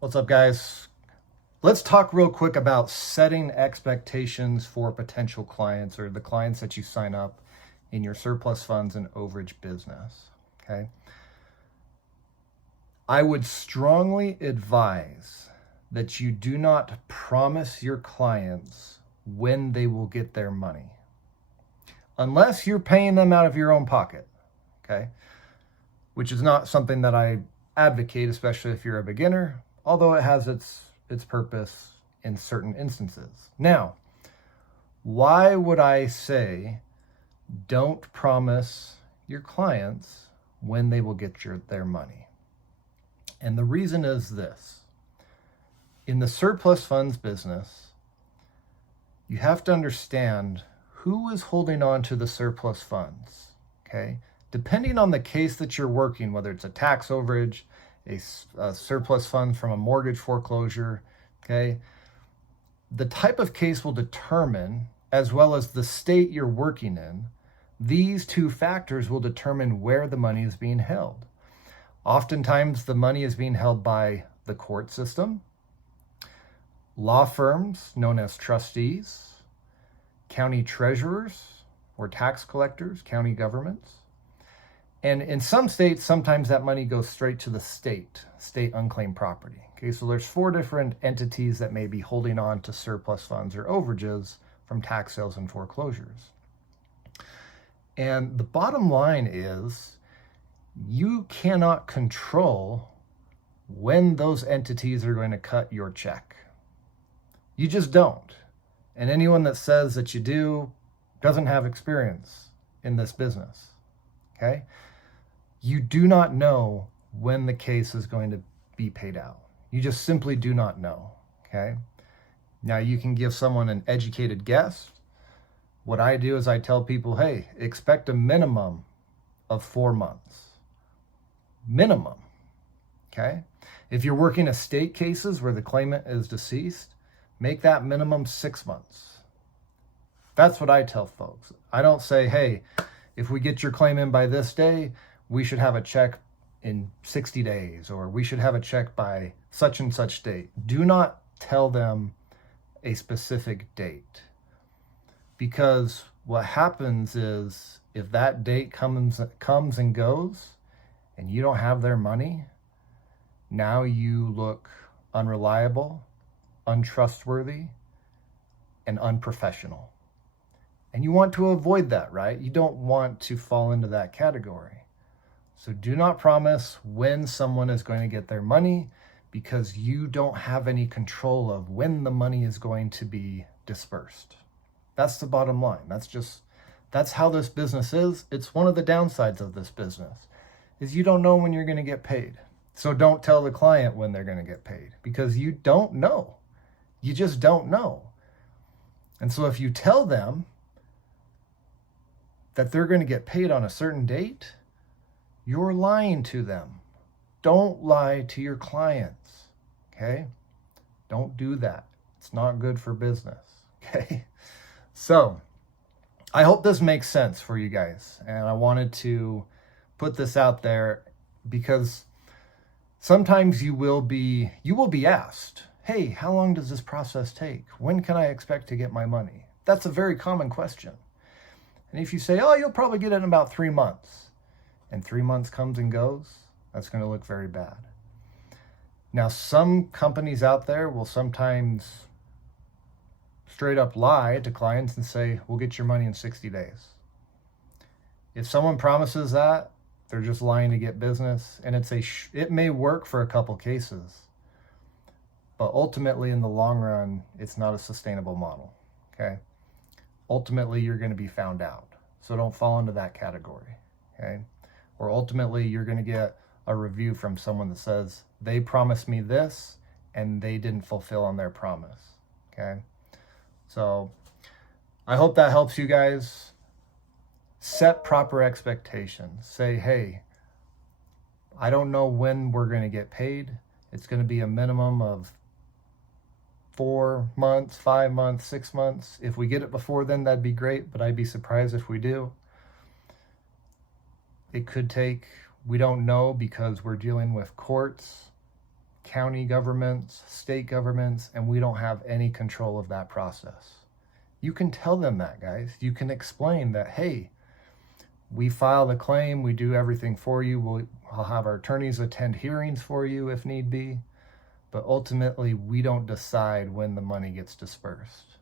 What's up, guys? Let's talk real quick about setting expectations for potential clients or the clients that you sign up in your surplus funds and overage business. Okay. I would strongly advise that you do not promise your clients when they will get their money, unless you're paying them out of your own pocket. Okay. Which is not something that I advocate, especially if you're a beginner, although it has its purpose in certain instances. Now, why would I say don't promise your clients when they will get their money? And the reason is this. In the surplus funds business, you have to understand who is holding on to the surplus funds, okay? Depending on the case that you're working, whether it's a tax overage, a surplus fund from a mortgage foreclosure, okay, the type of case will determine, as well as the state you're working in, these two factors will determine where the money is being held. Oftentimes, the money is being held by the court system, law firms known as trustees, county treasurers or tax collectors, county governments. And in some states, sometimes that money goes straight to the state unclaimed property. Okay, so there's 4 different entities that may be holding on to surplus funds or overages from tax sales and foreclosures. And the bottom line is you cannot control when those entities are going to cut your check. You just don't. And anyone that says that you do doesn't have experience in this business. Okay? You do not know when the case is going to be paid out. You just simply do not know. Okay? Now, you can give someone an educated guess. What I do is I tell people, hey, expect a minimum of 4 months. Minimum. Okay? If you're working estate cases where the claimant is deceased, make that minimum 6 months. That's what I tell folks. I don't say, hey, if we get your claim in by this day, we should have a check in 60 days, or we should have a check by such and such date. Do not tell them a specific date, because what happens is if that date comes and goes and you don't have their money, now you look unreliable, untrustworthy, and unprofessional. And you want to avoid that, right? You don't want to fall into that category. So do not promise when someone is going to get their money, because you don't have any control of when the money is going to be dispersed. That's the bottom line. That's how this business is. It's one of the downsides of this business is you don't know when you're going to get paid. So don't tell the client when they're going to get paid, because you don't know. You just don't know. And so if you tell them that they're going to get paid on a certain date, you're lying to them. Don't lie to your clients, okay? Don't do that. It's not good for business, okay? So I hope this makes sense for you guys. And I wanted to put this out there because sometimes you will be asked, hey, how long does this process take? When can I expect to get my money? That's a very common question. And if you say, oh, you'll probably get it in about 3 months, and 3 months comes and goes, that's going to look very bad. Now, some companies out there will sometimes straight up lie to clients and say, we'll get your money in 60 days. If someone promises that, they're just lying to get business, and it may work for a couple cases, but ultimately in the long run, it's not a sustainable model, okay? Ultimately, you're going to be found out. So don't fall into that category, okay? Or ultimately, you're going to get a review from someone that says, they promised me this, and they didn't fulfill on their promise, okay? So I hope that helps you guys. Set proper expectations. Say, hey, I don't know when we're going to get paid. It's going to be a minimum of 4 months, 5 months, 6 months. If we get it before then, that'd be great, but I'd be surprised if we do. It could take, we don't know, because we're dealing with courts, county governments, state governments, and we don't have any control of that process. You can tell them that, guys. You can explain that, hey, we file the claim, we do everything for you, I'll have our attorneys attend hearings for you if need be, but ultimately we don't decide when the money gets dispersed.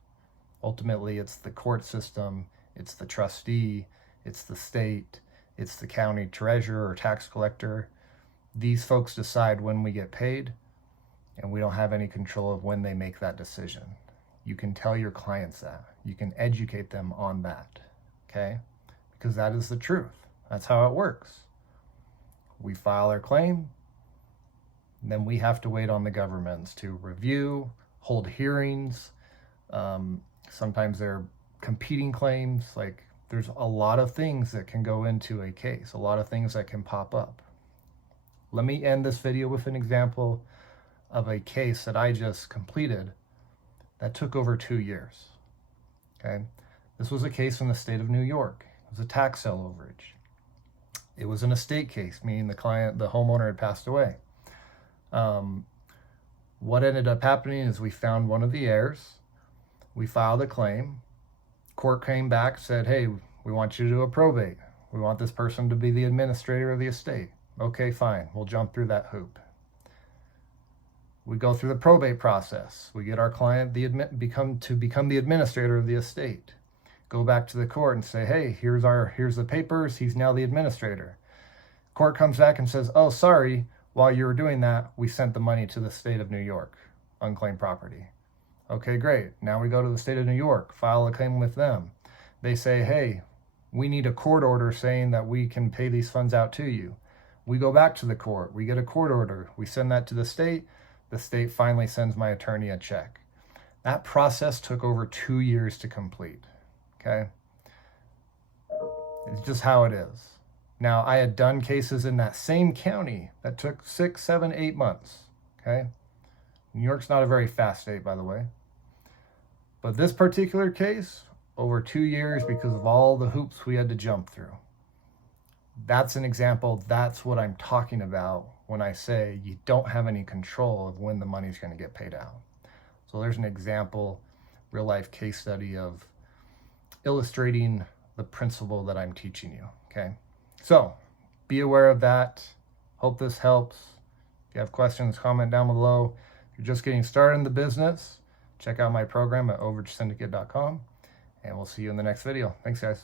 Ultimately, it's the court system, it's the trustee, it's the state, it's the county treasurer or tax collector. These folks decide when we get paid, and we don't have any control of when they make that decision. You can tell your clients that. You can educate them on that, okay? Because that is the truth. That's how it works. We file our claim, and then we have to wait on the governments to review, hold hearings. Sometimes they're competing claims. Like, there's a lot of things that can go into a case, a lot of things that can pop up. Let me end this video with an example of a case that I just completed that took over 2 years. Okay, this was a case in the state of New York. It was a tax sale overage. It was an estate case, meaning the homeowner had passed away. What ended up happening is we found one of the heirs. We filed a claim. Court came back, said, hey, we want you to do a probate. We want this person to be the administrator of the estate. Okay, fine. We'll jump through that hoop. We go through the probate process. We get our client become the administrator of the estate. Go back to the court and say, hey, here's the papers. He's now the administrator. Court comes back and says, oh, sorry. While you were doing that, we sent the money to the state of New York, unclaimed property. Okay, great. Now we go to the state of New York, file a claim with them. They say, hey, we need a court order saying that we can pay these funds out to you. We go back to the court. We get a court order. We send that to the state. The state finally sends my attorney a check. That process took over 2 years to complete. Okay? It's just how it is. Now, I had done cases in that same county that took 6, 7, 8 months. Okay? New York's not a very fast state, by the way. But this particular case, over 2 years because of all the hoops we had to jump through. That's an example. That's what I'm talking about when I say you don't have any control of when the money's going to get paid out. So there's an example, real life case study of illustrating the principle that I'm teaching you. Okay. So be aware of that. Hope this helps. If you have questions, comment down below. If you're just getting started in the business, check out my program at overagesyndicate.com, and we'll see you in the next video. Thanks, guys.